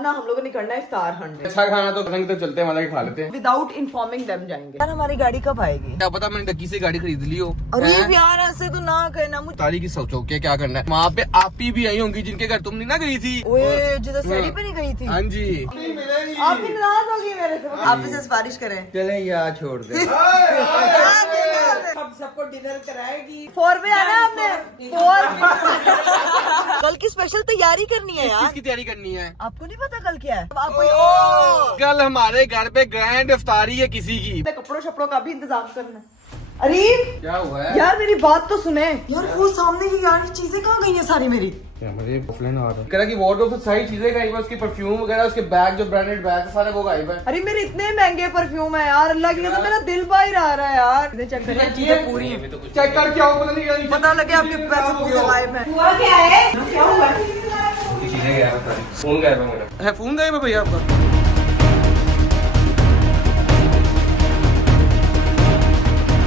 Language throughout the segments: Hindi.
आज ना हम लोगों ने करना है इफ्तार हंट। अच्छा खाना तो पसंद तो चलते हैं, मतलब खा लेते हैं विदाउट इन्फॉर्मिंग देम जाएंगे। यार हमारी गाड़ी कब आएगी? क्या पता, मैंने डक्की से गाड़ी खरीद ली हो। अरे यार ऐसे तो ना कहना मुझे। तारी की सोचो क्या करना है। वहाँ पे आपी भी आई होंगी जिनके घर तुम नहीं ना गई थी। ओए जिधर सैरी पे नहीं गई थी। हाँ जी, आप भी नाराज होगी मेरे से। आप इसे सिफारिश करें। चले यार छोड़ दे। हम सबको डिनर कराएगी। 4 पे आना है आपने 4। कल की स्पेशल तैयारी करनी है यार। किसकी तैयारी करनी है? आपको नहीं पता कल क्या है? आपको कल हमारे घर पे ग्रैंड इफ्तारी है किसी की। कपड़ों शपड़ों का भी इंतजाम करना है। अरे क्या हुआ है? यार मेरी बात तो सुने यार। वो सामने की यार चीजें कहाँ गई हैं सारी मेरी? मुझे ऑफलाइन आ रहा है। कह रहा कि वार्डरोब से सारी चीजें गायब है, उसकी परफ्यूम वगैरह, उसके बैग जो ब्रांडेड बैग सारे वो गायब है। अरे मेरे इतने महंगे परफ्यूम है यार, अल्लाह की कसम मेरा दिल बाहर आ रहा है यार। चेक करिए चीजें पूरी चेक कर क्या हो, पता नहीं पता लगे आपके पैसे पूरे गायब हैं। हुआ क्या है? क्या हुआ? चीजें गायब है सारी। फोन गायब है मेरा। है फोन गायब है भैया आपका?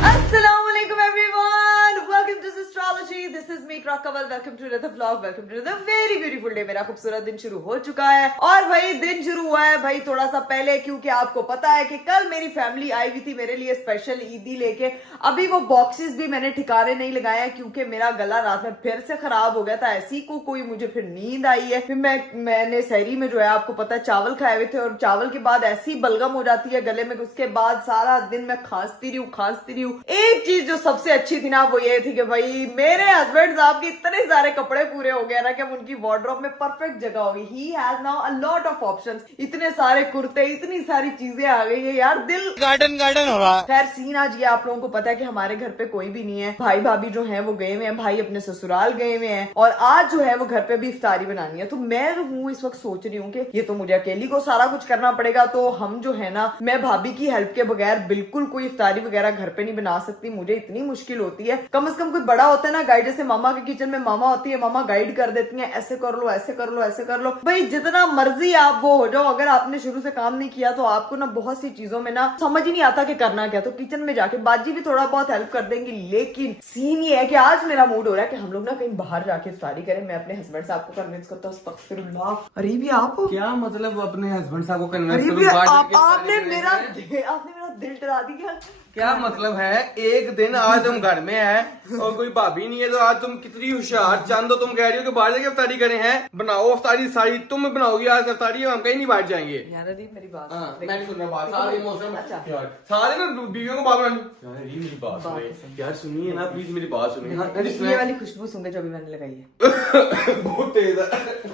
Assalamualaikum everyone, welcome to Astrology. This is me Kawal. Welcome to another vlog. Welcome to another very beautiful day. मेरा खूबसूरत दिन शुरू हो चुका है और भाई दिन शुरू हुआ है भाई थोड़ा सा पहले, क्योंकि आपको पता है कि कल मेरी फैमिली आई हुई थी मेरे लिए स्पेशल ईदी लेके। अभी वो बॉक्सेस भी मैंने ठिकाने नहीं लगाया क्योंकि मेरा गला रात में फिर से खराब हो गया था। ऐसी को कोई मुझे फिर नींद आई है। फिर मैंने सहरी में जो है आपको पता है चावल खाए हुए थे और चावल के बाद ऐसी बलगम हो जाती है गले में। उसके बाद सारा दिन मैं खांसती रही हूँ। एक चीज जो सबसे अच्छी थी ना वो ये थी कि भाई मेरे हस्बैंड साहब के इतने सारे कपड़े पूरे हो गए ना कि उनकी वार्डरोब में परफेक्ट जगह होगी। He has now a lot of options. इतने सारे कुर्ते, इतनी सारी चीजें आ गई है यार, दिल गार्डन हो रहा है। खैर सीन आज ये, आप लोगों को पता है कि हमारे घर पे कोई भी नहीं है। भाई भाभी जो है वो गए हुए हैं, भाई अपने ससुराल गए हुए हैं और आज जो है वो घर पे भी इफ्तारी बनानी है। तो मैं हूँ इस वक्त सोच रही हूँ कि ये तो मुझे अकेली को सारा कुछ करना पड़ेगा, तो हम जो है ना, मैं भाभी की हेल्प के बगैर बिल्कुल कोई इफ्तारी वगैरह घर पे नहीं बना सकती। मुझे इतनी मुश्किल होती है। कम से कम कोई बड़ा होता है ना गाइड, जैसे मामा के किचन में मामा होती है, मामा गाइड कर देती है, ऐसे कर लो ऐसे कर लो ऐसे कर लो। भाई जितना मर्जी आप वो हो जाओ, अगर आपने शुरू से काम नहीं किया तो आपको ना बहुत सी चीजों में ना समझ ही नहीं आता कि करना क्या। तो किचन में जाके बाजी भी थोड़ा बहुत हेल्प कर देंगी, लेकिन सीन ये है कि आज मेरा मूड हो रहा है कि हम लोग ना कहीं बाहर जाके इफ्तारी करें। मैं अपने हस्बैंड साहब को कन्विंस करता हूँ। अस्तगफिरुल्लाह। अरे भी आप क्या मतलब अपने हस्बैंड साहब को कन्विंस करो? आपने मेरा दिल डरा दिया। क्या मतलब है? एक दिन आज हम घर में हैं और कोई भाभी नहीं है, तो आज तुम कितनी होशियार चांद हो, तुम कह रही हो कि बाहर जाके इफ्तारी करें हैं। बनाओ इफ्तारी सारी तुम बनाओगी आज इफ्तारी, हम कहीं नहीं बाहर जाएंगे। यार अरे मेरी बात मैं नहीं सुन रहा बात। सारे इमोशन अच्छा सारे ना बीवियों को बात बनानी। मेरी बात सुनिए यार, सुनिए ना प्लीज, मेरी बात सुनिए। ये वाली खुशबू सूंघे जो अभी मैंने लगाई है बहुत तेज है।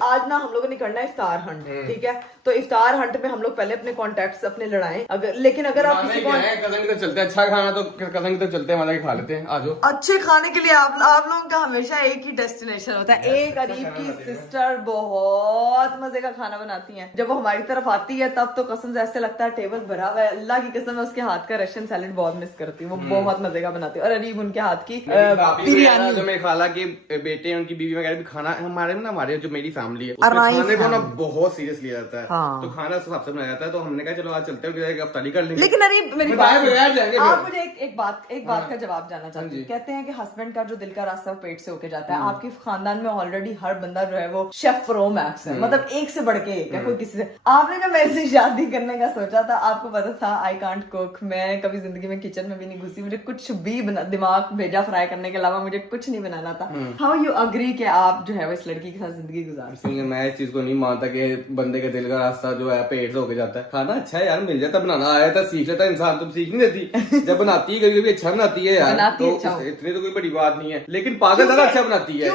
आज ना हम लोगों ने करना है इफ्तार हंट, ठीक है? तो इफ्तार हंट में हम लोग पहले अपने कॉन्टेक्ट्स अपने लड़ाएं। लेकिन अगर आप किसी को कदम तो चलते, अच्छा खाना तो कदम तो चलते हैं, मतलब खा लेते हैं। आज अच्छे खाने के लिए आप लोगों का हमेशा एक ही डेस्टिनेशन होता है। एक अरीब की सिस्टर बहुत मजे का खाना बनाती हैं। जब वो हमारी तरफ आती है तब तो कसम से ऐसे लगता है टेबल भरा हुआ है। अल्लाह की कसम है, उसके हाथ का रशियन सैलेड बहुत मिस करती हूँ। वो बहुत मजे का बनाती है। और अरीब उनके हाथ की बिरयानी। जो मेरे खाला के बेटे उनकी बीवी वगैरह भी खाना हमारे जो मेरी फैमिली है खाने को ना बहुत सीरियस लिया जाता है। तो खाना सबसे बनाया जाता है। तो हमने कहा चलो आज चलते हैं इफ्तारी कर लेंगे। लेकिन अरीब मेरी बात, आप मुझे एक बात का जवाब जानना चाहती हूँ। कहते हैं कि हस्बैंड का जो दिल का रास्ता वो पेट से होके जाता है। आपके खानदान में ऑलरेडी हर बंदा जो है वो शेफ प्रो मैक्स है, मतलब एक से बढ़ के एक है। कोई किसी से आपने क्या मेरे से शादी करने का सोचा था? आपको पता था आई कांट कुक, मैं कभी जिंदगी में किचन में भी नहीं घुसी, मुझे कुछ भी दिमाग भेजा फ्राई करने के अलावा मुझे कुछ नहीं बनाना था। हाउ यू अग्री कि आप जो है वो इस लड़की के साथ जिंदगी गुजार? मैं इस चीज को नहीं मानता कि बंदे के दिल का रास्ता जो है पेट से होके जाता है। खाना अच्छा है यार, मिल जाता, बनाना आया था सीख लेता इंसान। तुम सीख नहीं देती जब बनाती है कभी अच्छा बनाती है यार, तो इतनी तो कोई बड़ी बात नहीं है, लेकिन पागल ज्यादा अच्छा बनाती है।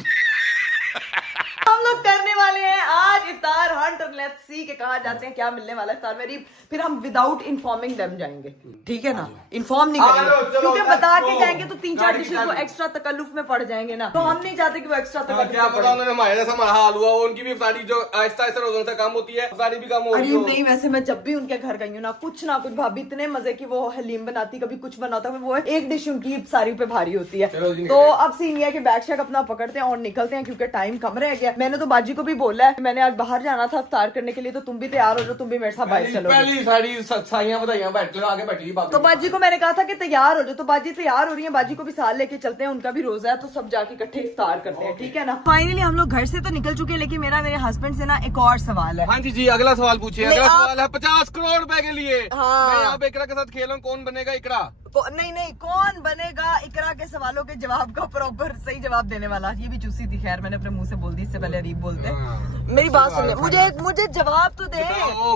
हम लोग करने वाले हैं आज इफ्तार हंट और लेट्स सी के कहा जाते हैं क्या मिलने वाला है इफ्तार में। फिर हम विदाउट इन्फॉर्मिंग देम जाएंगे, ठीक है ना? इन्फॉर्म नहीं करेंगे क्योंकि बता के जाएंगे तो 3-4 डिशेज को एक्स्ट्रा तकल्लुफ में पड़ जाएंगे ना। तो हम नहीं चाहते कि वो एक्स्ट्रा तकल्लुफ। क्या पता उन्होंने हमारे जैसा हमारा हाल हुआ, उनकी भी इफ्तारी जो आहिस्ता आहिस्ता रोजाना से कम होती है, इफ्तारी भी कम हो रही है। नहीं वैसे मैं जब भी उनके घर गई हूँ ना कुछ भाभी इतने मजे की वो हलीम बनाती, कभी कुछ बनाता है, वो एक डिश उनकी सारी पे भारी होती है। तो अब सीन ये है कि बैग शैग अपना पकड़ते हैं और निकलते हैं क्योंकि टाइम कम रह गया। मैंने तो बाजी को भी बोला है, मैंने आज बाहर जाना था इफ्तार इफ्तार करने के लिए, तो तुम भी तैयार हो जाओ, तुम भी मेरे साथ बाइक चलो। पहली सारी साइयां बताइयां बैठ लगा के बैठी बात। तो बाजी को मैंने कहा था कि तैयार हो जाओ, तो बाजी तैयार हो रही है, बाजी को भी साथ लेके चलते हैं, उनका भी रोजा है, तो सब जाके इकट्ठे इफ्तार करते हैं, ठीक है ना। फाइनली हम लोग घर से तो निकल चुके हैं, लेकिन मेरे हस्बैंड से ना एक और सवाल है। हाँ जी, अगला सवाल पूछिए। अगला सवाल है 50 करोड़ रुपए के लिए। हाँ। मैं यहाँ पे इकरा के साथ खेल रहा हूँ, कौन बनेगा इकरा? नहीं, कौन बनेगा इकरा के सवालों के जवाब का प्रॉपर सही जवाब देने वाला। ये भी चूसी थी, खैर मैंने अपने मुंह से बोल दी, इससे पहले अरीब बोलते। मेरी बात सुनिए, मुझे जवाब तो दे।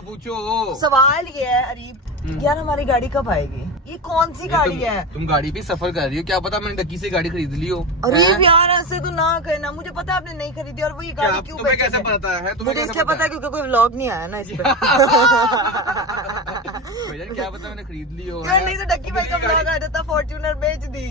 पूछो। सवाल ये है अरीब, यार हमारी गाड़ी कब आएगी? ये कौन सी गाड़ी है? तुम गाड़ी पे सफर कर रही हो, क्या पता मैंने डक्की से गाड़ी खरीद ली हो। अरीब यार ऐसे तो ना कहना, मुझे पता है आपने नहीं खरीदी, और वो ये गाड़ी क्यों तुम्हें कैसे पता है? मुझे इसलिए पता है क्योंकि कोई व्लॉग नहीं आया ना इस पे। क्या पता मैंने खरीद ली हो। नहीं तो डक्की भाई का व्लॉग आ जाता, फॉर्च्यूनर बेच दी।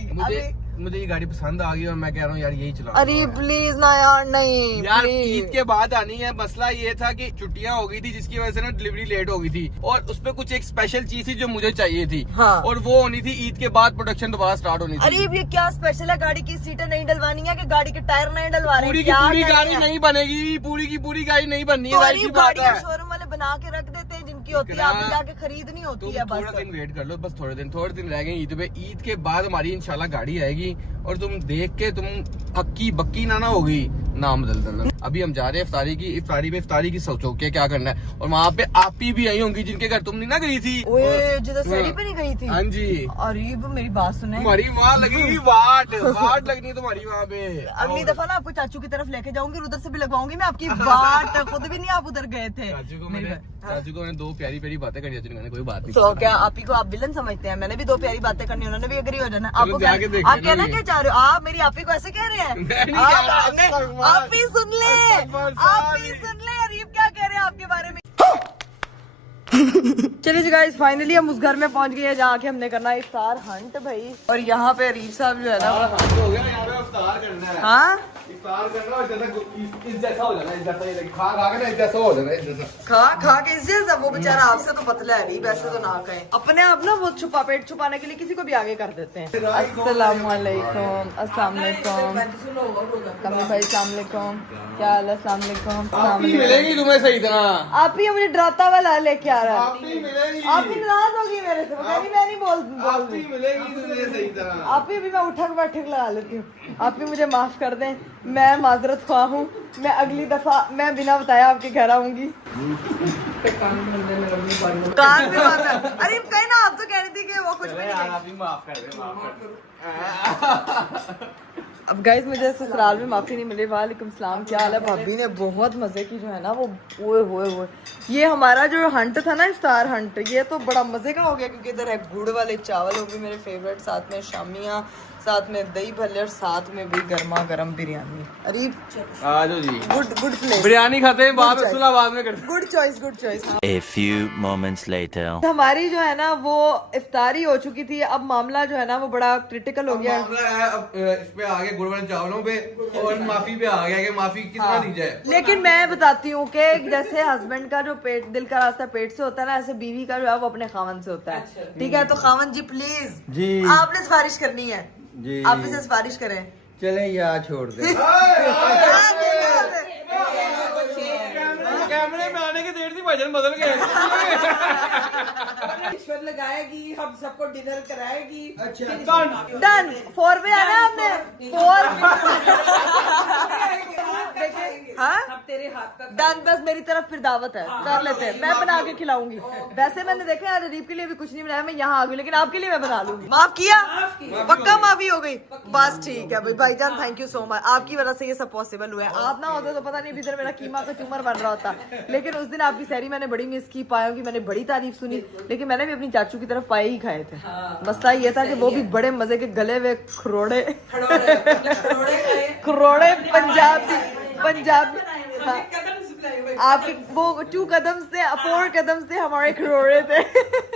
मुझे ये गाड़ी पसंद आ गई और मैं कह रहा हूँ यार यही चला। अरे प्लीज ना यार, नहीं यार ईद के बाद आनी है। मसला ये था कि छुट्टियां हो गई थी, जिसकी वजह से ना डिलीवरी लेट हो गई थी, और उसपे कुछ एक स्पेशल चीज थी जो मुझे चाहिए थी। हाँ। और वो होनी थी ईद के बाद, प्रोडक्शन दोबारा स्टार्ट होनी थी। अरे ये क्या स्पेशल है? गाड़ी की सीटें नहीं डलवानी है कि गाड़ी के टायर नहीं डलवा रहे? पूरी की पूरी गाड़ी नहीं बनेगी, पूरी की पूरी गाड़ी नहीं बननी है। गाड़ी शोरूम वाले बना के रख देते हैं, जिनकी होती है आप जाके खरीदनी होती है। थोड़ा दिन वेट कर लो, बस थोड़े दिन रह गए ईद पे। ईद के बाद हमारी इंशाल्लाह गाड़ी आएगी, और तुम देख के तुम हक्की बक्की ना होगी, नाम बदल देना। अभी हम जा रहे हैं इफ्तारी की सोचो क्या करना है। और वहाँ पे आपी भी आई होंगी, जिनके घर तुम नहीं ना गई थी, जिधर सैरी पे नहीं गई थी। हाँ जी। अरे मेरी बात सुने, तुम्हारी वहाँ लगेगी वाट लगनी तुम्हारी वहाँ पे। अगली दफा ना आपको चाचू की तरफ लेके जाऊंगी, उधर से भी लगवाऊंगी मैं आपकी वाट। खुद भी नहीं आप उधर गए थे। चाचू को मैंने दो प्यारी प्यारी बातें करी, चाचू ने कोई बात नहीं। तो क्या आपी को आप विलन समझते हैं? मैंने भी दो प्यारी बातें करनी, उन्होंने भी एग्री हो जाना। आपको आप कहना क्या चाह रहे हो? आप मेरी आपी को ऐसे कह रहे हैं? आप ही सुन ले, अरीब क्या कह रहे हैं आपके बारे में। चलिए जी गाइस, फाइनली हम उस घर में पहुंच गए हैं जहाँ के हमने करना है इफ्तार हंट भाई। और यहाँ पे अरीब साहब जो है ना, हो गया, यहाँ पे इफ्तार करना है। हाँ इफ्तार करना, और इस जैसा हो जाना, इस जैसा ये खा के ना इस जैसा हो जाना, इस जैसा खा के इस जैसा। वो बेचारा आपसे तो पतला है अरीब, ऐसे तो ना कहें। अपने आप ना वो पेट छुपाने के लिए किसी को भी आगे कर देते हैं। अस्सलाम वालेकुम, अस्सलाम वालेकुम कमी भाई, अस्सलाम वालेकुम, क्या हाल है? अस्सलाम वालेकुम। आप ही मिलेगी तुम्हें सही तरह। आप ही मुझे डराता वाला लेके आ रहा है। आप ही मिलेगी, आप ही नाराज होगी मेरे से, मैं नहीं बोल आप ही मिलेगी तुझे सही तरह। आप ही भी मैं उठक बैठक लगा लेती हूँ। आप भी मुझे माफ कर दें, मैं माजरत ख्वाह हूँ। मैं अगली दफा मैं बिना बताया आपके घर आऊंगी। कान भी बात है। अरे कहीं ना, आप तो कह रही थी कि वो कुछ भी आप ही माफ कर दे। अब गाइस मुझे ससुराल में माफी नहीं मिली। वालेकुम सलाम, क्या हाल है? भाभी ने बहुत मजे की जो है ना वो ओए ये हमारा जो हंट था ना, इफ्तार हंट, ये तो बड़ा मजे का हो गया, क्योंकि इधर है गुड़ वाले चावल, वो भी मेरे फेवरेट, साथ में शामियाँ, साथ में दही भल्ले, और साथ में भी गर्मा गर्म बिरयानी। अरे आजो जी, गुड प्लेस। बिरयानी खाते हैं बाद में, सुलह बाद में करते हैं। Good choice. A few moments later. हमारी जो है ना वो इफ्तारी हो चुकी थी, अब मामला जो है ना वो बड़ा क्रिटिकल हो गया। मामला है अब इस पे आ गया गुड़ वाले चावलों पे, और माफी पे आ गया कि माफी कितना दी जाए। लेकिन मैं बताती हूँ कि जैसे हस्बैंड का जो पेट, दिल का रास्ता पेट से होता है ना, ऐसे बीवी का जो है वो अपने खावन से होता है। ठीक है, तो खावन जी प्लीज जी आपने सिफारिश करनी है जी, आप इसे सिफारिश करें। चले यार छोड़ दे। कैमरे में आने की देर थी, भजन बदल गए। रिश्वत लगाएगी, हम सबको डिनर कराएगी। अच्छा डन 4 पे आना आपने 4। हाँ अब तेरे हाथ का डन, बस मेरी तरफ फिर दावत है, कर लेते हैं, मैं बना के खिलाऊंगी। वैसे मैंने देखा यार अरीब के लिए भी कुछ नहीं बनाया, मैं यहाँ आ गई, लेकिन आपके लिए मैं बना लूंगी। माफ किया, पक्का माफी हो गई, बस ठीक है भाईजान, थैंक यू सो मच, आपकी वजह से ये सब पॉसिबल हुआ है। आप ना होते तो पता नहीं इधर मेरा कीमा का चूमर बन रहा होता। लेकिन उस दिन आपकी सैरी मैंने बड़ी मिस की, पाया कि मैंने बड़ी तारीफ सुनी, लेकिन मैंने भी अपनी चाचू की तरफ पाए ही खाए थे। मसला ये था कि वो भी बड़े मजे के गले हुए खरोड़े पंजाबी हाँ। आपके वो 2 कदम से 4 कदम से हमारे खरोड़े थे।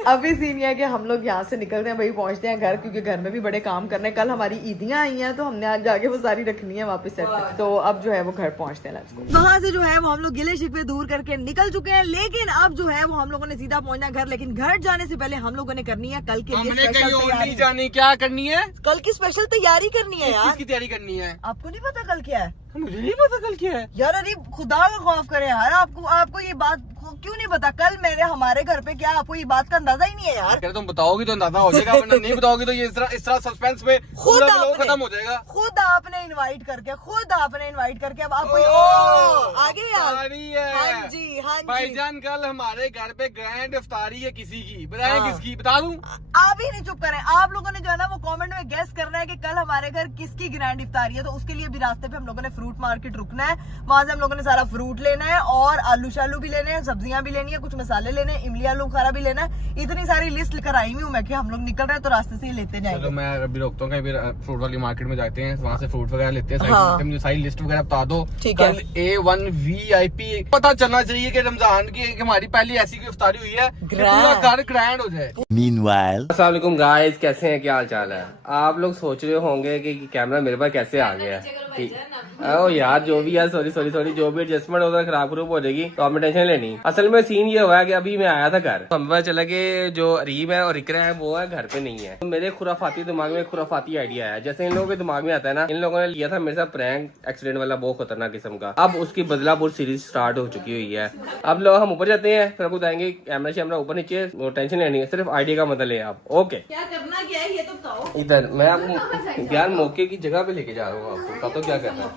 अभी सीन ये है कि हम लोग यहाँ से निकलते हैं भाई, पहुंचते हैं घर, क्योंकि घर में भी बड़े काम करने। कल हमारी ईदियां आई हैं तो हमने आज जाके वो सारी रखनी है वापस सेट। तो अब जो है वो घर पहुंचते हैं। वहाँ से जो है वो हम लोग गिले शिकवे दूर करके निकल चुके हैं, लेकिन अब जो है वो हम लोगों ने सीधा पहुंचना घर। लेकिन घर जाने से पहले हम लोगों ने करनी है कल के लिए स्पेशल तैयारी। जानी क्या करनी है? कल की स्पेशल तैयारी करनी है यार। किसकी तैयारी करनी है? आपको नहीं पता कल क्या है? मुझे नहीं पता कल क्या है यार। अरे खुदा का खौफ करे यार, आपको ये बात क्यों नहीं पता? कल हमारे घर पे क्या आपको ये बात का अंदाजा ही नहीं है यार? तुम बताओगे तो अंदाजा हो जाएगा, वरना नहीं बताओगे तो ये इस तरह सस्पेंस में पूरा व्लॉग खत्म हो जाएगा। खुद आपने इनवाइट करके अब आप कोई आगे यार। हाँ जी, हाँ जी। भाईजान कल हमारे घर पे ग्रैंड इफ्तारी है किसी की, बताएं किसकी, बता दूं? आप ही नहीं चुप करें। आप लोगों ने जो है ना वो कमेंट में गेस करना है कि कल हमारे घर किसकी ग्रैंड इफ्तारी है। तो उसके लिए भी रास्ते पे हम लोगों ने फ्रूट मार्केट रुकना है, वहां से हम लोगों ने सारा फ्रूट लेना है और आलू शालू भी लेने हैं, सब्जियां भी लेनी है, कुछ मसाले लेने हैं, इमली आलू खारा भी लेना है। इतनी सारी लिस्ट लेकर आई हुई हूँ मैं कि हम लोग निकल रहे हैं तो रास्ते से ही लेते जाएंगे। चलो मैं अभी रोकता हूँ, कहीं फ्रूट वाली मार्केट में जाते हैं, वहाँ से फ्रूट वगैरह लेते हैं। हाँ। मुझे सारी लिस्ट वगैरह बता दो। ठीक है। कल A1 VIP पता चलना चाहिए कि रमजान की हमारी पहली ऐसी कोई इफ्तारी हुई है कि पूरा घर ग्रैंड हो जाए। Meanwhile, अस्सलाम वालेकुम गाइस, कैसे हैं, क्या हाल चाल है? आप लोग सोच रहे होंगे कि कैमरा मेरे पास कैसे आ गया है। ठीक, ओ यार जो भी है, सॉरी जो भी एडजस्टमेंट होता है खराब हो जाएगी, तो आपने टेंशन लेनी। असल में सीन ये हुआ है कि अभी मैं आया था घर, तो हमें पता चला कि जो अरीब है और इकरा है वो है घर पे नहीं है। तो मेरे खुराफाती दिमाग में खुराफाती आइडिया है, जैसे इन लोगों के दिमाग में आता है ना, इन लोगों ने लिया था मेरे साथ प्रैंक एक्सीडेंट वाला, बहुत खतरनाक किस्म का। अब उसकी बदलापुर सीरीज स्टार्ट हो चुकी हुई है। अब लोग हम ऊपर जाते हैं, फिर आपको बताएंगे कैमरा शैमरा ऊपर नीचे, वो टेंशन लेनी है, सिर्फ आइडिया का मतलब ले आप। ओके, क्या करना क्या है ये तो बताओ। इधर मैं आपको यार मौके की जगह पे लेके जा रहा हूँ, आपको तो क्या करना है।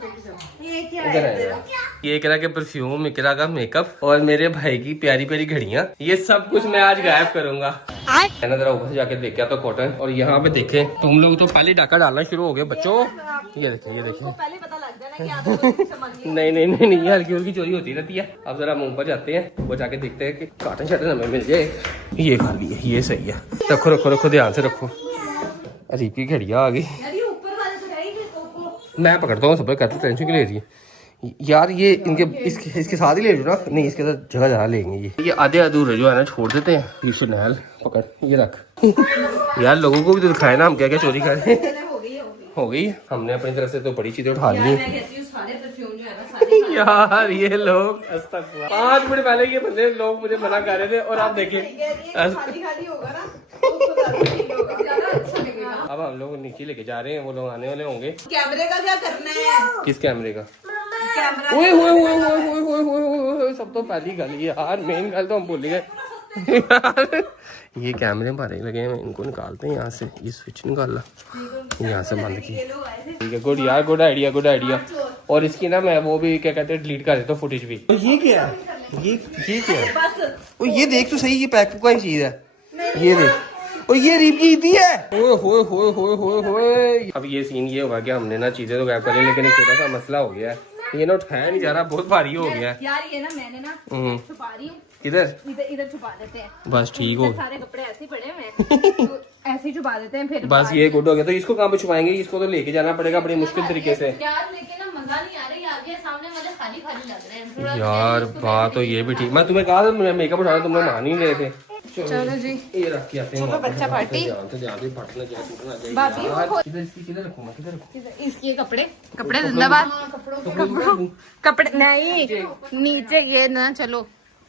ये क्या इधर है? है ये इकरा के परफ्यूम, इकरा का मेकअप और मेरे भाई की प्यारी प्यारी घड़ियां, ये सब कुछ मैं आज गायब करूंगा। मैंने जरा ऊपर से जाके देखा तो कॉटन, और यहाँ पे देखे तुम लोग तो पहले डाका डालना शुरू हो गए बच्चों। ये देखे पहले पता लग जाना कि आप लोग कुछ समझ नहीं। नहीं ये हल्की हल्की चोरी होती रहती है। अब जरा मुंह पर जाते हैं, वो जाके देखते हैं कि काटन शाटन हमें मिल जाए। ये खाली है, ये सही है। रखो ध्यान से रखो। अरीब की घड़िया आ गई, मैं पकड़ता हूँ सब, कहते टेंशन क्यों ले रही है यार। ये इनके इसके साथ ही ले लो ना, नहीं इसके साथ जगह जगह लेंगे। ये आधे अधूरे जो है ना छोड़ देते हैं। पीछे नहल पकड़, ये रख यार, लोगों को भी तो दिखाए ना हम क्या क्या चोरी कर रहे हैं। हो गई, हमने अपनी तरफ से तो बड़ी चीजें उठा ली यार। ये लोग 5 मिनट पहले ये बंदे लोग मुझे मना कर रहे थे, और आप देखिए खाली होगा ना तो उसको ज्यादा फील होगा, ज्यादा अच्छा लगेगा। अब हम लोग नीचे लेके जा रहे हैं, वो लोग आने वाले होंगे। कैमरे का क्या करना है? किस कैमरे का? कैमरा ओए होए होए होए होए होए होए होए होए, सब तो पहली गल यार, मेन गल तो हम भूल गए यार। ये कैमरे हमारे लगे हैं, इनको निकालते हैं यहाँ से। ये स्विच निकाला, यहाँ से बंद की। ठीक है, गुड यार, गुड आइडिया। और इसकी ना मैं वो भी क्या कहते हैं डिलीट कर देता हूँ फुटेज भी। ये क्या है? ये क्या है? ओ ये देख तो सही, ये पैक का ही चीज है। ये देख, और ये रीब की ईदी है। ओए होए होए होए होए होए। अब ये सीन ये होगा कि हमने ना चीजें तो गायब कर ली, लेकिन एक छोटा सा मसला हो गया है। ये ना उठाया नहीं जा रहा, बहुत भारी हो गया है यार। ये ना मैंने ना छुपा रही हूँ, किधर, इधर छुपा देते हैं। बस ठीक हो, सारे कपड़े ऐसे ही पड़े हुए तो ऐसे ही छुपा देते हैं फिर। बस ये गुड हो गया। तो इसको कहाँ पे छुपाएंगे? इसको तो लेके जाना पड़ेगा बड़ी मुश्किल तरीके से यार, लेकिन ना मजा नहीं आ रही, आगे सामने मुझे खाली खाली लग रहे हैं यार। बात तो ये भी ठीक, मैं तुम्हें कहा था मेकअप उठाना, तुम लोग मान ही नहीं रहे थे। चलो जी, ये रख के आते हैं बच्चा पार्टी। ध्यान से फटना चाहिए। किधर रखूं मैं, किधर रखूं? इसके कपड़े जिंदाबाद। कपड़े नहीं, नीचे ये ना, चलो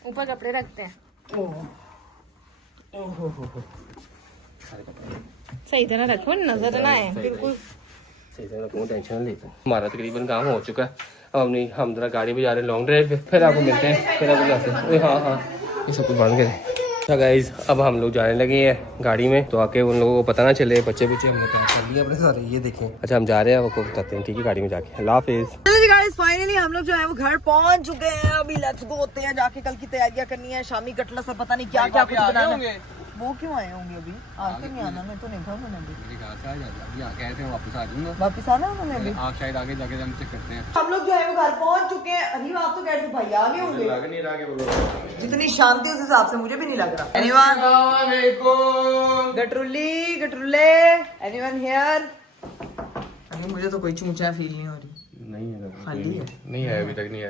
ऊपर कपड़े रखते हैं। सही तरह रखो, नजर ना आए बिल्कुल। सही तरह रखूं, टेंशन नहीं लेता। हमारा तकरीबन काम हो चुका है। अब हम जरा गाड़ी पे जा रहे हैं लॉन्ग ड्राइव पे, फिर आपको मिलते हैं, फिर आपको जाते हैं। हाँ ये सब कुछ बंद करें। अच्छा गाइज, अब हम लोग जाने लगे हैं गाड़ी में, तो आके उन लोगों को पता ना चले। बच्चे हम लोग कर लिए अपने सारे, ये देखें। अच्छा हम जा रहे हैं, आपको बताते हैं, ठीक है, गाड़ी में जाके। अल्लाह हाफिज़। फाइनली हम लोग जो है वो घर पहुंच चुके हैं। अभी लेट्स गो होते हैं, जाके कल की तैयारियां करनी है, शामी कटला सब पता नहीं क्या क्या कुछ बनाना है। वो क्यों आए होंगे अभी? आके नहीं आना, मैं तो नहीं था उन्होंने अभी। वापस आना उन्होंने अभी? शायद आगे जाके हम चेक करते हैं। हम लोग जो है वो घर पहुंच चुके हैं। अभी आप तो कहते भाई आगे होंगे, जितनी शांति उस हिसाब से मुझे भी नहीं लग रहा। गटरुल्ले एनीवन हियर? मुझे तो कोई चूचा फील नहीं हो रही। नहीं है, खाली है, नहीं है, अभी तक नहीं है।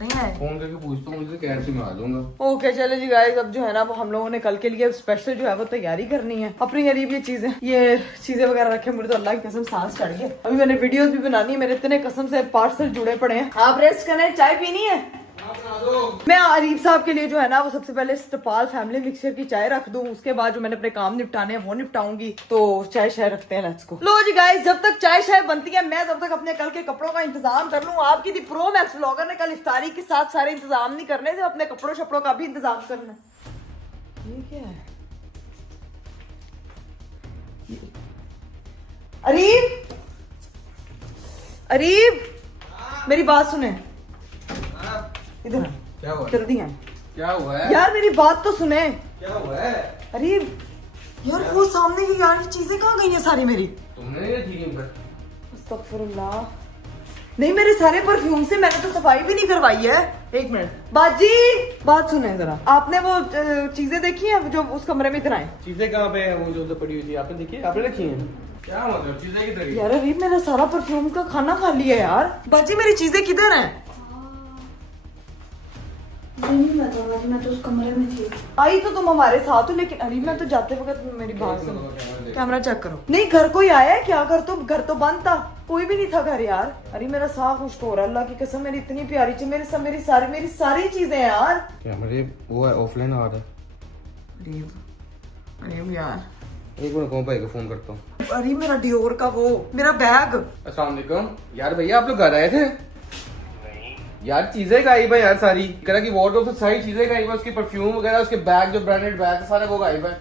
नहीं है। फोन करके पूछता हूँ, मुझे कैश में आ दूंगा। ओके चलो जी गाइस, अब जो है ना वो हम लोगों ने कल के लिए स्पेशल जो है वो तैयारी करनी है अपनी। गरीब ये चीजें वगैरह रखे, मुझे तो अल्लाह की कसम सांस चढ़ गई। अभी मैंने वीडियोस भी बनानी है, मेरे इतने कसम से पार्सल जुड़े पड़े हैं। आप रेस्ट करें, चाय पीनी है? मैं अरीब साहब के लिए जो है ना वो सबसे पहले स्टपाल फैमिली मिक्सचर की चाय रख दूं, उसके बाद जो मैंने अपने काम निपटाने हैं वो निपटाऊंगी। तो चाय शाय रखते हैं, let's go. Low ji guys, जब तक चाय शाय बनती है मैं तब तक अपने कल के कपड़ों का इंतजाम कर लूं। आपकी दी प्रो मैक्स व्लॉगर ने कल इफ्तारी के साथ सारे इंतजाम नहीं करने थे, अपने कपड़ों शपड़ों का भी इंतजाम करना। ये क्या है? अरीब, अरीब, मेरी बात सुने, इधर क्या हुआ? जल्दी आए क्या हुआ है यार, मेरी बात तो सुने। क्या हुआ है? अरीब यार, वो सामने की यार चीजें कहाँ गई हैं सारी मेरी? तुमने नहीं रखी कहीं पर? अस्तगफुरुल्लाह, नहीं मेरे सारे परफ्यूम से मैंने तो सफाई भी नहीं करवाई है। एक मिनट बाजी, बात सुने जरा, आपने वो चीजें देखी हैं जो उस कमरे में इधर आए? चीजें कहाँ पे है? वो जो उधर पड़ी हुई थी आपने देखी? आपने रखी है? क्या मतलब चीजें किधर गई? यार अरीब, मेरा सारा परफ्यूम का खाना खा लिया यार। बाजी मेरी चीजें किधर हैं? मैं तो उस कमरे में थी। आई तो तुम हमारे साथ हो, लेकिन अरे मैं तो जाते वक्त मेरी बात सुनो, कैमरा चेक करो। नहीं घर कोई आया है क्या? घर तो बंद था, कोई भी नहीं था घर यार। अरे मेरा साह खुश्क हो रहा है, अल्लाह की कसम, मेरी इतनी प्यारी चीज, मेरी सारी चीजें यार। कैमरे वो है ऑफलाइन आ रहा है। अरे यार एक मिनट, कौन भाई को फोन करता हूँ। अरे मेरा डियोर का वो मेरा बैग। अस्सलाम वालेकुम यार, भैया आप लोग घर आए थे? यार चीजें गायब है यार सारी, कह रहा कि वार्डरोब से सारी चीजें गायब है, उसके परफ्यूम वगैरह, उसके बैग जो ब्रांडेड बैग सारे वो गायब है।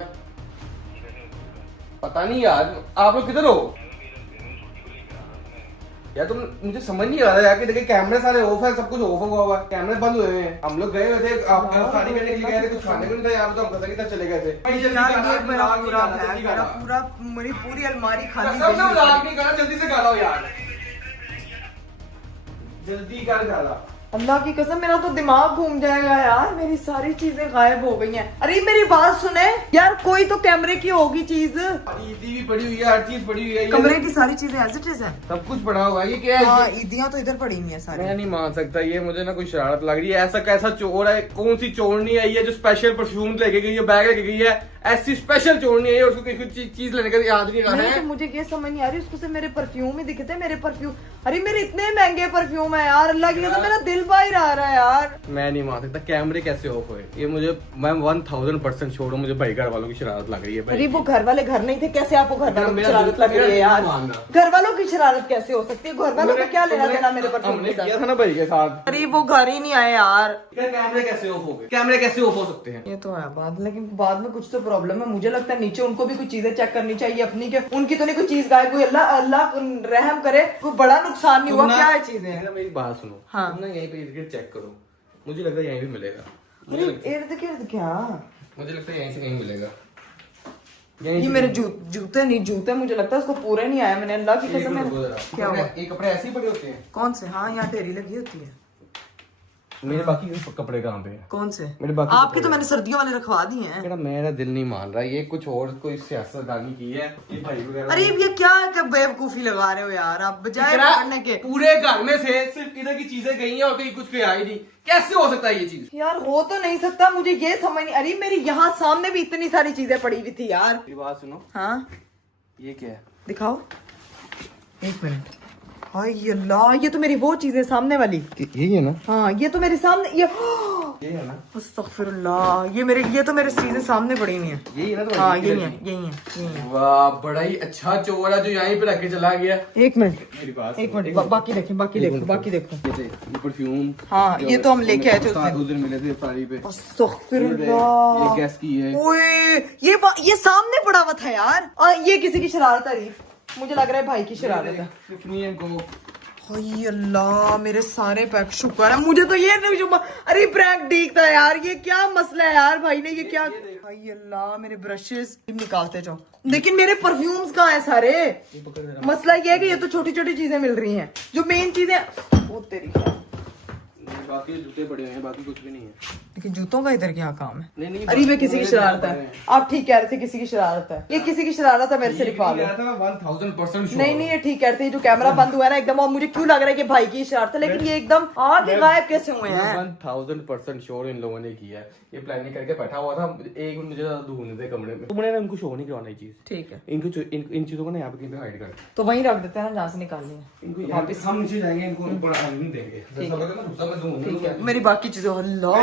पता नहीं यार, आप लोग किधर हो यार? तुम मुझे समझ नहीं आ रहा यार कि देखिए कैमरे सारे ऑफ है, सब कुछ ऑफ हुआ है, कैमरे बंद हुए हैं। हम लोग गए हुए थे शादी करने के लिए, गए थे, कुछ खाने को नहीं था यार, तो हम पता किधर चले गए थे। मेरी पूरी अलमारी खाली। जल्दी से गाला यार, जल्दी कर गाला। अल्लाह की कसम, मेरा तो दिमाग घूम जाएगा यार, मेरी सारी चीजें गायब हो गई हैं। अरे मेरी बात सुने यार, कोई तो कैमरे की होगी चीज। ईदी भी पड़ी हुई है, हर चीज पड़ी हुई है, कमरे की सारी चीजें एज इट इज है, सब कुछ पड़ा हुआ है। ये क्या है? हाँ, ईदियां तो इधर पड़ी हुई है सारी। मैं नहीं मान सकता, ये मुझे ना कोई शरारत लग रही है। ऐसा कैसा चोर है? कौन सी चोरनी है ये जो स्पेशल परफ्यूम लेके गई है, बैग लेके गई है? ऐसी स्पेशल चोरनी है उसको किसी चीज लेने का याद नहीं रहा है। तो मुझे ये समझ नहीं आ रही, उसको सिर्फ मेरे परफ्यूम ही दिखते हैं, मेरे परफ्यूम। अरे मेरे इतने महंगे परफ्यूम है यार, अल्लाह की कसम मेरा दिल बाहर आ रहा है यार। मैं नहीं मान सकता, कैमरे कैसे ऑफ हुए? ये मुझे, मैं 1000% छोड़ो, मुझे भाई घर वालों की शरारत लग रही है। अरे वो घर वाले घर नहीं थे, कैसे आपको घर वालों की शरारत लग रही है यार? घर वालों की शरारत कैसे हो सकती है? घर वालों को क्या लेना देना मेरे परफ्यूम के साथ? किया था ना भाई के साथ। अरे वो घर ही नहीं आए यार। कैमरे कैसे ऑफ हो गए? कैमरे कैसे ऑफ हो सकते हैं? ये तो है बात, लेकिन बाद में कुछ तो प्रॉब्लम है। मुझे लगता है नीचे उनको भी कुछ चीजें चेक करनी चाहिए अपनी, के उनकी तो नहीं कोई चीज गायब हुई। अल्लाह रहम करे, कोई बड़ा नुकसान नहीं हुआ। क्या है चीजें? मेरी बात सुनो, हाँ। तुम ना यहीं पे इर्द चेक करो, मुझे लगता है यहीं भी मिलेगा। इर्द गिर्द क्या? मुझे लगता है यहीं से कहीं मिलेगा। ये मेरे जूते नहीं, जूते मुझे लगता है उसको पूरे नहीं आया। मैंने अल्लाह की कसम, क्या हुआ? ये कपड़े ऐसे ही पड़े होते हैं? कौन से? हाँ, यहाँ ढेरी लगी होती है। मेरे बाकी कपड़े कहाँ पे हैं? कौन से? मेरे बाकी आपके तो मैंने सर्दियों वाले रखवा दिए हैं। मेरा मेरा दिल नहीं मान रहा, ये कुछ और कोई सियासतदानी की है ये भाई वगैरह। अरे ये क्या बेवकूफी लगा रहे हो यार आप, बजाय पकड़ने के। पूरे घर में से सिर्फ इधर की चीजें गई हैं और कहीं कुछ गया ही नहीं। कैसे हो सकता है ये चीज? यार हो तो नहीं सकता, मुझे ये समझ नहीं। अरे मेरी यहाँ सामने भी इतनी सारी चीजें पड़ी हुई थी यार। मेरी बात सुनो, हाँ ये क्या है? दिखाओ, एक मिनट। हाय अल्लाह, ये तो मेरी वो चीजें सामने वाली। यही है ना? हाँ, ये तो मेरे सामने, ये है ना? अस्तगफिरुल्लाह, ये तो मेरे चीजें सामने पड़ी हुई हैं। यही है ना? हाँ यही है। वाह, बड़ा ही अच्छा चोर है जो यहीं पे रख के चला गया। एक मिनट, मेरी बात एक मिनट, बाकी देखो, बाकी देखो। ये परफ्यूम, हाँ, ये तो हम लेके आए थे उस दिन मिले थे साड़ी पे। अस्तगफिरुल्लाह, ये गैस की है। ओए ये सामने पड़ा हुआ था यार। और ये किसी की शरारत है? मुझे लग रहा है भाई की शरारत है। हाय अल्लाह, मेरे सारे पैक, शुक्र है मुझे तो ये नहीं। अरे प्रैंक ठीक था यार, ये क्या मसला है यार? भाई ने ये क्या? हाय अल्लाह, मेरे ब्रशेस निकालते जाओ, लेकिन मेरे परफ्यूम्स कहाँ है सारे? मसला ये है कि ये तो छोटी छोटी चीजें मिल रही हैं, जो मेन चीजें वो तेरी। बाकी जूते पड़े हैं, बाकी कुछ भी नहीं है। लेकिन जूतों का इधर क्या काम है? नहीं, अरे ये किसी की शरारत है। आप ठीक कह रहे थे, किसी की शरारत है। ये किसी की शरारत है, मेरे से लिखवा लो। 1000% नहीं नहीं, ये ठीक कहते हैं। जो कैमरा बंद हुआ है ना एकदम, और मुझे क्यों लग रहा है कि भाई की शरारत है, लेकिन ये एकदम आगे गायब कैसे हुए हैं? 1000% श्योर इन लोगों ने किया है। ये प्लानिंग करके बैठा हुआ था, एक मिनट मुझे ढूंढने थे कमरे में, तुमने ना उनको शो नहीं करवाना चीज। ठीक है, इन चीजों को ना यहाँ पे कहीं हाइड कर, तो वहीं रख देते हैं ना जहाँ से निकालनी है। इनको वापस हम नीचे जाएंगे, इनको ऊपर आने नहीं देंगे। ठीक है, मेरी बाकी चीजें, अल्लाह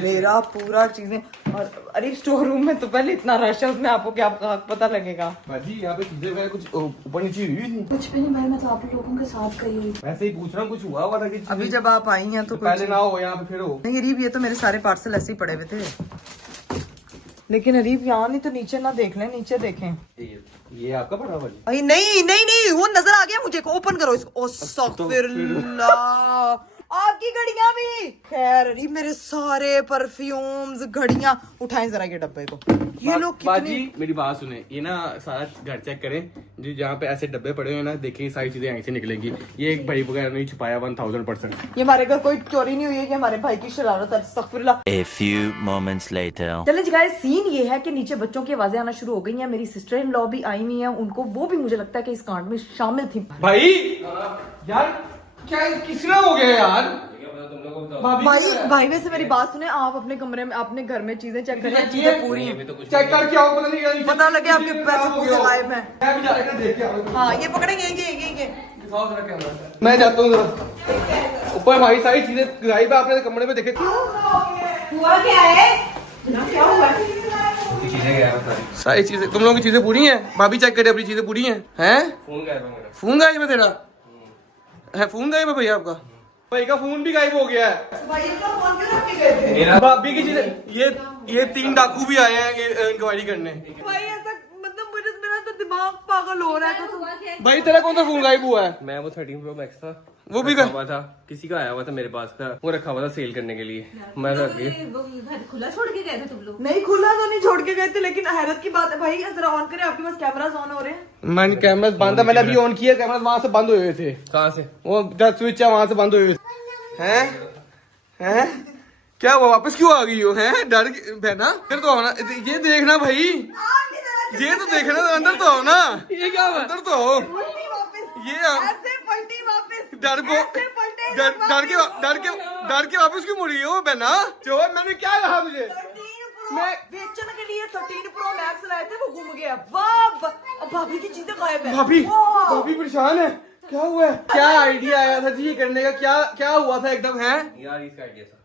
मेरा पूरा चीजें। और अरे स्टोर रूम में तो पहले इतना रश है, उसमें आपको क्या पता लगेगा? बाजी यहाँ पे चीजें वगैरह कुछ ऊपर नीचे हुई थी। कुछ भी नहीं भाई, मैं तो आप लोगों के साथ गई हुई। वैसे ही पूछ रहा हूँ, कुछ हुआ था कि अभी जब आप आई हैं तो पहले ना हो यहाँ पे फिर हो। नहीं अरीब, ये तो मेरे सारे पार्सल ऐसे ही पड़े हुए थे। लेकिन अरीब यहाँ नहीं तो नीचे ना देख लें, नीचे देखें। ये आपका पड़ा भाजी? अरे नहीं नहीं नहीं, वो नजर आ गया मुझे। ओपन करो इसको। अस्तगफिरुल्लाह, आपकी घड़ियां भी। खैर अरीब, मेरे सारे परफ्यूम्स, घड़ियां। उठाएं जरा ये डब्बे को। ये लोग बाजी मेरी बात सुने, ये ना सारा घर चेक करें, जो जहाँ पे ऐसे डब्बे पड़े हुए ना, देखिए सारी चीजें यहीं से निकलेंगी। ये एक भाई वगैरह नहीं छुपाया 1000%। ये हमारे घर कोई चोरी नहीं हुई है, कि हमारे भाई की शरारत है। अस्तगफिरुल्लाह। A few moments later. चलें जी गाइस, सीन ये है कि नीचे बच्चों की आवाजें आना शुरू हो गई हैं। मेरी सिस्टर इन लॉ भी आई हुई हैं, उनको वो भी मुझे लगता है कि इस कांड में शामिल थी। भाई यार क्या किसने हो गया यार? भाई वैसे मेरी बात सुने, आप अपने कमरे में, अपने घर में चीजें चेक करें, चीजें पूरी हैं। चेक कर क्या हो, पता नहीं क्या पता लगे आपके पैसे पूरे गायब हैं। मैं भी जाकर देख के आऊंगा। हाँ ये पकड़ेंगे, ये मैं जाता हूँ जरा ऊपर। भाई सारी चीजें गायब है, आपने कमरे में देखे? हुआ क्या है? क्या हुआ? सारी चीजें, तुम लोगों की चीजें पूरी हैं? भाभी चेक करे अपनी चीजें पूरी हैं? हैं? फोन गायब है तेरा? है फोन गायब है भैया आपका? भाई का फोन भी गायब हो गया है। भाई इनका फोन क्यों रख के गए थे? भाभी की चीजें, ये 3 डाकू भी आए हैं इंक्वायरी करने। भाई ऐसा मतलब मेरा तो दिमाग पागल हो रहा है। भाई तेरा कौन सा फोन गायब हुआ है? मैं वो 13 Pro Max था, वो भी रखा हुआ था, किसी का आया हुआ था मेरे पास का, वो रखा हुआ था सेल करने के लिए। मैं रख गई। घर खुला छोड़ के गए थे तुम लोग? नहीं खुला तो नहीं छोड़ के गए थे, लेकिन हैरत की बात है भाई, जरा ऑन करें, आपके पास कैमरास ऑन हो रहे हैं? मैंने कैमरा बंद था, मैंने अभी ऑन किया, कैमरा वहां से बंद हुए थे। कहाँ से? वो स्विच है वहां से बंद हुए हैं। हैं? क्या हुआ, वापस क्यों आ गई हो? हैं? डर बहना, फिर तो होना, ये देखना भाई, ये तो देखना, अंदर तो हो ना। ये क्या हुआ? अंदर तो हो। ये ऐसे पलटी वापस, डर के वापस क्यों मुड़ी हो बहना? जो मैंने क्या कहा तुझे? मैं बेचने के लिए 13 Pro Max लाए थे, वो गुम गया। वाह, भाभी की चीजें गायब है। भाभी परेशान है, क्या हुआ है? क्या आइडिया आया था जी ये करने का? क्या हुआ था एकदम? है यार इसका आइडिया था।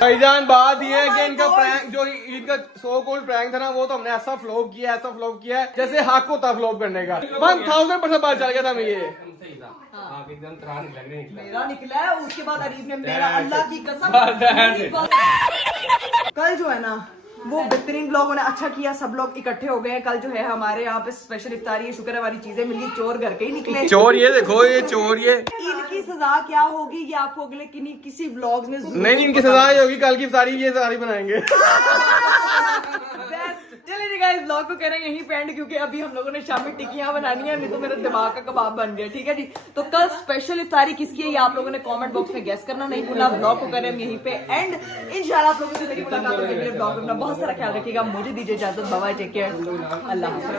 भाईजान, बात ये है कि इनका प्रैंक, जो इनका सो कॉल्ड प्रैंक था ना, वो तो हमने ऐसा फ्लॉप किया है जैसे हक होता फ्लॉप करने का। 1000% बात चल गया था मैं ये। एकदम त्राण निकला। मेरा निकला है, उसके बाद अरीब ने मेरा, अल्लाह की कसम। कल जो है ना, वो बेहतरीन ब्लॉग होना, अच्छा किया सब लोग इकट्ठे हो गए हैं। कल जो है हमारे यहाँ पे स्पेशल इफ्तारी है, शुक्र है हमारी चीजें मिल गई। चोर घर के ही निकले। चोर ये देखो, ये चोर ये। इनकी सजा क्या होगी ये आपको अगले किसी व्लॉग्स में नहीं, इनकी सजा ये होगी, कल की इफ्तारी ये सारी बनाएंगे। चलिए गाइस, ब्लॉग को करें यहीं पे एंड, क्योंकि अभी हम लोगों ने शाम में टिक्कियां बनानी है, नहीं तो मेरा दिमाग का कबाब बन गया। ठीक है जी, तो कल स्पेशल इफ्तारी किसकी है ये आप लोगों ने कमेंट बॉक्स में गेस करना नहीं भूलना। ब्लॉग को करें हम यहीं पे एंड, इंशाल्लाह आप लोगों से मेरी मुलाकात होगी अगले ब्लॉग में। बहुत सारा ख्याल रखिएगा, मुझे दीजिए इजाजत, बाय बाय, टेक केयर, अल्लाह हाफ़िज़।